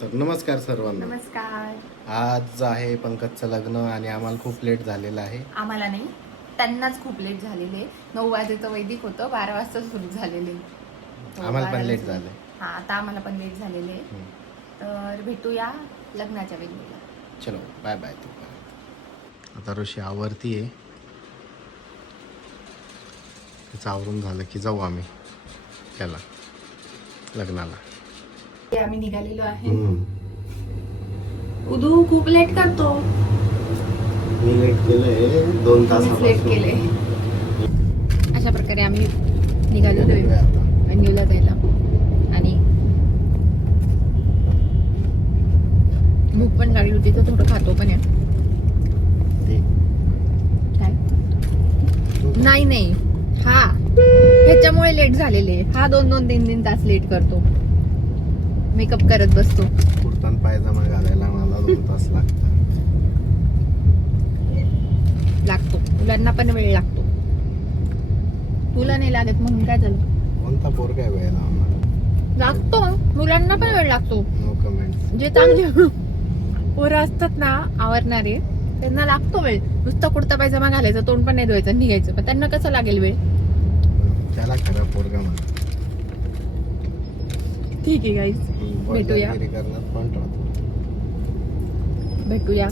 तर नमस्कार सर्वांना. नमस्कार. आज आहे पंकजचं लग्न आणि आम्हाला खूप लेट झालेलं आहे. आम्हाला नाही, त्यांनाच खूप लेट झालेले. 9 वाजेचं वैदिक होतं, 12 वाजता सुरू झालेले. आम्हाला पण लेट झालंय. हा, आता आम्हाला पण लेट झालेले. तर भेटूया लग्नाच्या वेळेला. चलो बाय बाय. आता ऋषी आवरती आहे. तिचं आवरून झालं की जाऊ आम्ही त्याला लग्नाला. आम्ही निघालेलो आहे. उदू खूप लेट करतो. मी लेट केलंय 2 तास लेट केले. अशा प्रकारे आम्ही निघालेलो आहे वेन्यूला जायला. आणि भूक पण लागली होती तर थोडं खातो पण आहे. काय नाही हा ह्याच्यामुळे लेट झालेले. हा 2-3 तास लेट करतो. मेकअप करत बसतो. कुर्ता पायजामा घालायला मला 2 तास लागतो. मुलांना पण वेळ लागतो. तुला नाही लागत म्हणून काय झालं? कोणता पोरगा आहे वेळेला आम्हाला लागतो. मुलांना पण वेळ लागतो. No comments. जे चांगले पोरं असतात ना आवरणारे, त्यांना लागतो वेळ. नुसता कुर्ता पायजामा घालायचा, तोंड पण नाही धुवायचं, निघायचं. पण त्यांना कसं लागेल वेळ? त्याला खरा पोरगा म्हणा. ठीक आहे गाईज, भेटूया भेटूया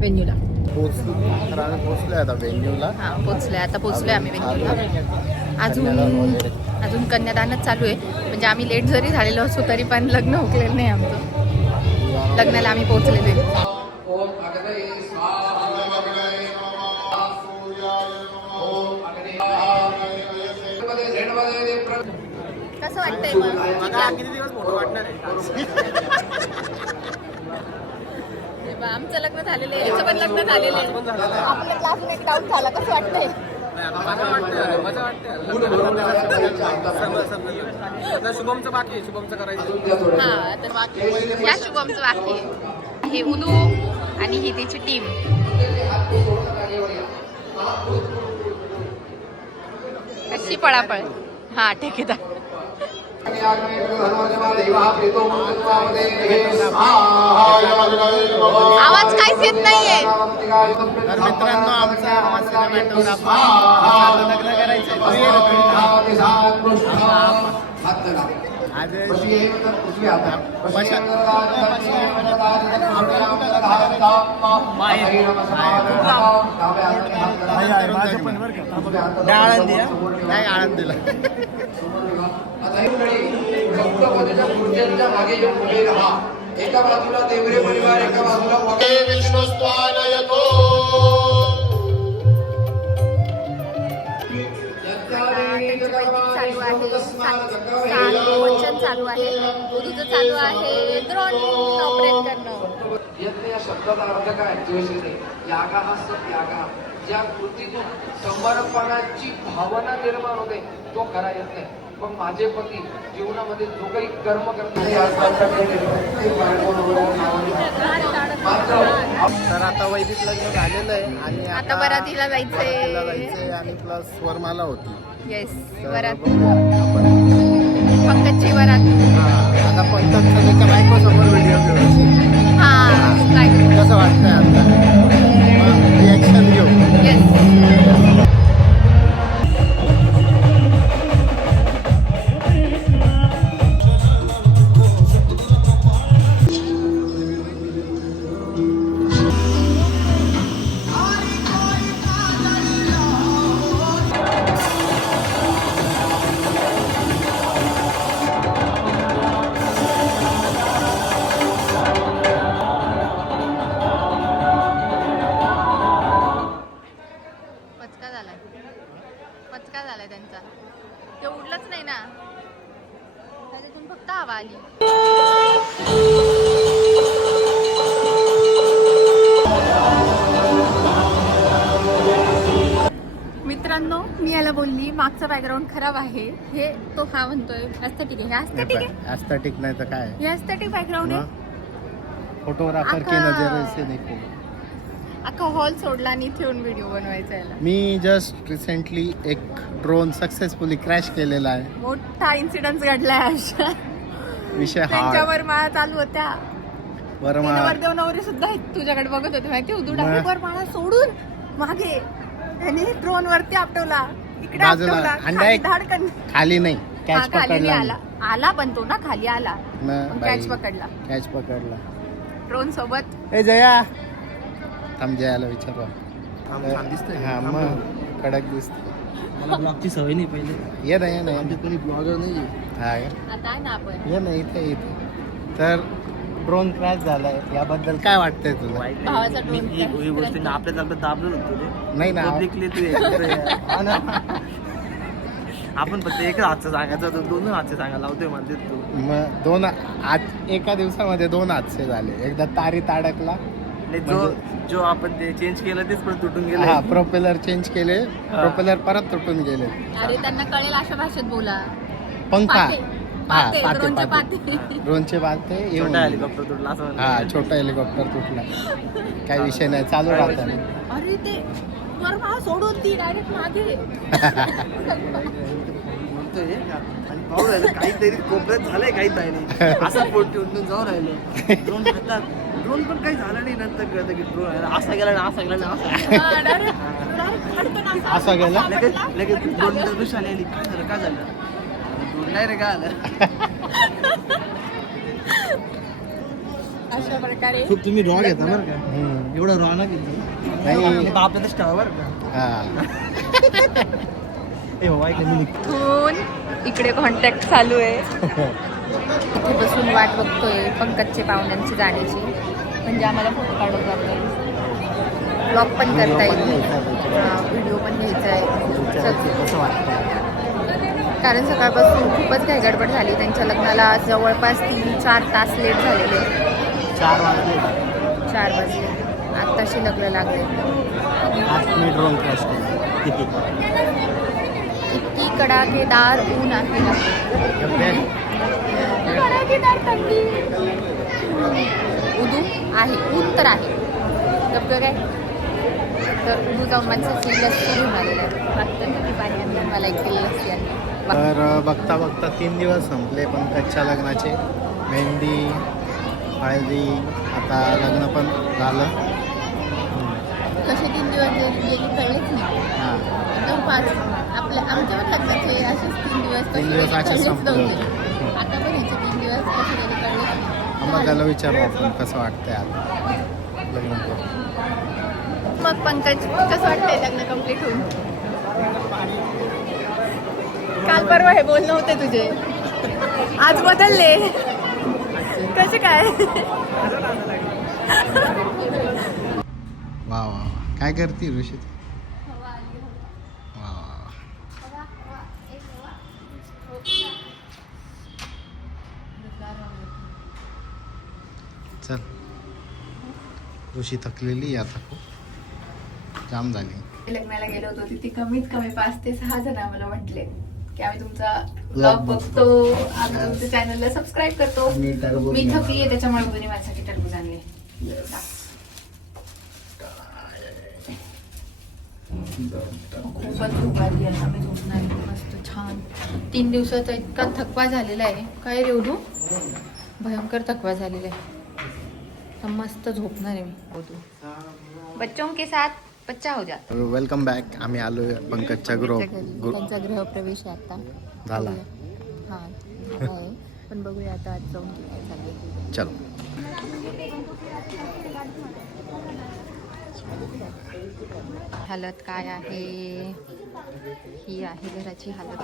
वेन्यूला. तर आम्ही पोहोचलोय आता वेन्यूला. हा पोचलोय. आता पोचलोय आम्ही वेन्यूला. अजून कन्यादानच चालू आहे. म्हणजे आम्ही लेट जरी झालेलो असो तरी पण लग्न हुकलेलं नाही आमचं. लग्नाला आम्ही पोहोचलेलो आहे. कसं वाटतंय मग? किती दिवस फोटो वाटणार आमचं लग्न झालेलं आहे, याचं पण लग्न झालेलं आहे. आपल्या क्लासमेट डाऊट झाला. कसं वाटतंय? शुभमचं बाकी आहे. शुभमचं करायचं. हा, तर बाकी या शुभमचं बाकी आहे. हे उदू आणि ही तिची टीम. कशी पळापळ. हा ठेकेदार. आवाज काहीच येत नाहीये. तर मित्रांनो, आमचा लग्न करायचं. काय आनंद दिला. मागे येऊन उभे राहा. एका बाजूला देवरे परिवार, एका बाजूला विश्वस्तान येतो. चालू आहे. उदूचं चालू आहे ड्रोन ऑपरेट करणं. यज्ञ या शब्दाचा अर्थ काय? जोशीने यागा हा सत्यागा. ज्या कृतीतून समर्पणाची भावना निर्माण होते तो खरा यज्ञ आहे. पण माझे पती जीवनामध्ये जो काही कर्म करतात. तर आता वैदिक लग्न झालेलं आहे आणि आता बरातीला जायचंय आणि प्लस वरमाला होती. येस, तर वरात. बघूया आपण. पंकजची वरात. आता पंकजचा त्याच्या बायकोसमोर व्हिडिओ घेऊ. हा काय कसं वाटतंय आता? रिॲक्शन घेऊ. येस. पचका झालाय त्यांचा. ते उडलंच नाही ना, त्याच्यातून फक्त हवा आली. मित्रांनो, मी याला बोलली मागचं बॅकग्राऊंड खराब आहे. हे तो हा म्हणतोय एस्थेटिक आहे. हे एस्थेटिक आहे. एस्थेटिक नाही तर काय? हे एस्थेटिक बॅकग्राऊंड आहे. फोटोग्राफर की नजर से देखो. अख्खा हॉल सोडला आणि इथे येऊन व्हिडिओ बनवायचा याला. मी जस्ट रिसेंटली एक ड्रोन सक्सेसफुली क्रॅश केलेला आहे. मोठा इन्सिडेंट घडलाय अशा. विषय हा त्यांच्यावर माळा चालू होत्या. बरं ते मग नवरदेव नवरी सुद्धा तुझ्याकडे बघत होते माहिती उदू मग? डायरेक्ट माळा सोडून मागे त्याने ड्रोन वरती आपटवला, इकडे बाजूला. आपटवला, आणि खाली direct धाडकन. खाली नाही हा, कॅच खाली नाही पकडला आला आला पण तो ना खाली आला न कॅच पकडला कॅच पकडला. ड्रोन सोबत. ए जया थांब जयाला विचारू छान दिसतंय. हा मग कडक दिसत. मला ब्लॉगची सवय नाही पहिले. ये ना ये ना आमचे कोणी ब्लॉगर नाही. हा का? आता आहे ना आपण ये ना इथे इथे. तर ड्रोन क्रॅश झालाय याबद्दल काय वाटतंय तुला? वाईट भावाचा नाही. drone ही crash गोष्टी झाला. आपल्याच आपलं दाबलं होतो रे. नाही ना पब्लिकली तू एकत्र आहे. हा ना. आपण फक्त एकच हातचं सांगायचं होतं, दोन हातचे सांगायला लावतोय म्हणते तू. मग दोन आज एका दिवसामध्ये 2 हादसे झाले. एकदा तारीत अडकला. आणि जो आपण ते चेंज केलं तेच पण तुटून हा गेलं. प्रोपेलर चेंज केले. प्रोपेलर परत तुटून गेले. अरे त्यांना कळेल अशा भाषेत बोला. पंखा पाते. हा पाते, पाते ड्रोनचे पाते पाते. ड्रोनचे पाते येऊन छोटा हेलिकॉप्टर तुटला असं म्हणलं. हा छोटा हेलिकॉप्टर तुटला. काही विषय नाही चालू राहतात. अरे ते वर माळा सोडून ती डायरेक्ट मागे. बोलतोय आणि पाहू राहिलं काहीतरी कोपऱ्यात झालंय काही नाही असं पोट ठेवून जाऊ राहिलं. ड्रोन हातात ड्रोन पण काही झालं नाही. नंतर कळतं की ड्रोन असा गेला ना असा गेला ना असा हा, direct धडकन असा. असा गेला? लगेच लगेच ड्रोन दृश्य आली. काय झालं काय झालं ड्रोन नाही रे काय आलं. अशा प्रकारे खूप तुम्ही रॉ घेता बरं का. हम्म. एवढं रॉ ना घेतलं नाही. आपल्यालाच ठेवा बरं का. हा ए हो ऐक मी इथून इकडे कॉन्टॅक्ट चालू आहे. इथे बसून वाट बघतोय पंकजचे पाहुण्यांची जाण्याची, म्हणजे आम्हाला फोटो काढून जाता येईल, ब्लॉग पण करता येईल, व्हिडिओ पण घ्यायचा आहे. कसं वाटतं? कारण सकाळपासून खूपच काही गडबड झाली. त्यांच्या लग्नाला जवळपास 3-4 तास लेट झालेले. 4 वाजले. 4 वाजले. आत्ताशी लग्न लागले. आज मी ड्रोन क्रॅश केला. इतकी कडाकेदार ऊन आहे ना, कडाकेदार थंडी. उदू आहे, ऊन तर आहे. गप्प काय तर उदू जाऊन माझ्यासाठी लस्सी घेऊन आलेला आहे. मागच्या पाणी आणलं मला एक किलो लस्सी आणली. तर बघता बघता 3 दिवस संपले पंकजच्या लग्नाचे. मेहंदी हळदी आता लग्न पण झालं. कसे 3 दिवस गेली कळलेच नाही. हां एकदम फास्ट. आमच्या पण लग्नाचे असेच 3 दिवस 3 दिवस कसे असेच कळलेच संपले नव्हते. होते. आता पण ह्याचे 3 दिवस कसे गेले कळलेच नाही. मग त्याला विचारू आपण कसं वाटतंय आता लग्न करून. मग पंकज कसं वाटतंय लग्न कम्प्लीट होऊन? काल परवा हे बोलणं होते तुझे, आज बदलले कसे काय? वा वा वा. काय करते ऋषी? वा वा. चल ऋषी थकलेली आहे आता खूप जाम झाली. लग्नाला गेलो होतो तिथे कमीत कमी 5 ते 6 जण आम्हाला म्हटले की आम्ही तुमचा ब्लॉग बघतो, आम्ही तुमच्या चॅनलला सबस्क्राईब करतो. मी टरबूज मी घेणार. थकली आहे त्याच्यामुळे तुम्ही माझ्यासाठी टरबूज आणले. खूपच झोप आली आहे. आम्ही झोपणार आहे मस्त छान. 3 दिवसाचा इतका थकवा झालेला आहे. काय रे उदू, भयंकर थकवा झालेला आहे. तर मस्त झोपणार आहे मी उदू. बच्चों के साथ बच्चा हो जाता. Welcome back. आम्ही आलो पंकजच्या त्यांचा गृहप्रवेश आहे आता झाला. हा झाला आहे. पण बघूया आता आज जाऊन काय चाललंय. चलो. हालत काय आहे, ही आहे घराची हालत.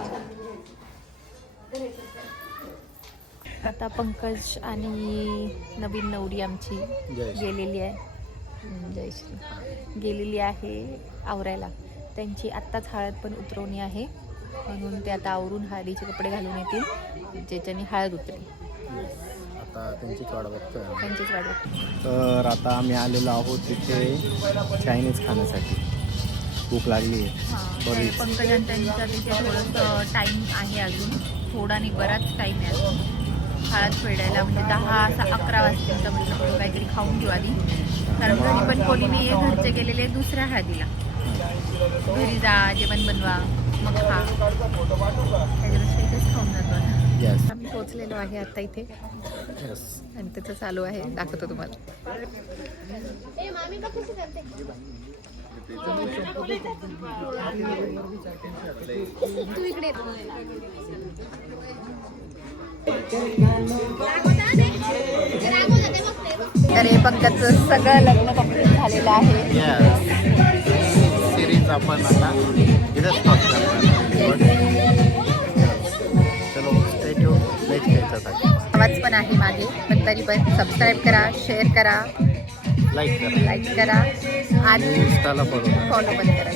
आता पंकज आणि नवीन नवरी आमची जय श्री. गेलेली आहे. जय श्री गेलेली आहे आवरायला. त्यांची आत्ताच हळद पण उतरवणी आहे, म्हणून ते आता आवरून हळदीचे कपडे घालून येतील, ज्याच्याने हळद उतरेल. आता त्यांचीच वाट बघतोय. त्यांचीच वाट बघते. तर आता आम्ही आलेलो आहोत तिथे चायनीज खाण्यासाठी. भूक लागली आहे बरीच. पंकज आणि त्यांच्या तिथे थोडंसं टाईम आहे अजून, थोडा नाही बराच टाईम आहे अजून हळद फेडायला. म्हणजे 10-11 वाजता म्हटलं थोडं काहीतरी खाऊन घेऊ आधी, कारण घरी पण कोणी नाही आहे. घरचे गेलेले दुसऱ्या हळदीला. घरी जा, जेवण बनवा, मग खा. त्याच्यापेक्षा इथेच खाऊन जातो आता. येस आम्ही पोहोचलेलो आहे आता इथे येस. आणि त्याचं चालू आहे, दाखवतो तुम्हाला. तू इकडे तर हे पंकजचं सगळं लग्न कंप्लीट झालेलं आहे. येस सिरीज आपण आता इथेच स्टॉप करणार. चलो स्टे ट्यून नेक्स्ट घ्यायचा आवाज पण आहे मागे, पण तरी पण सबस्क्राईब करा, शेअर करा, लाईक करा लाईक करा आणि इंस्टाला फॉलो करा. फॉलो पण करा.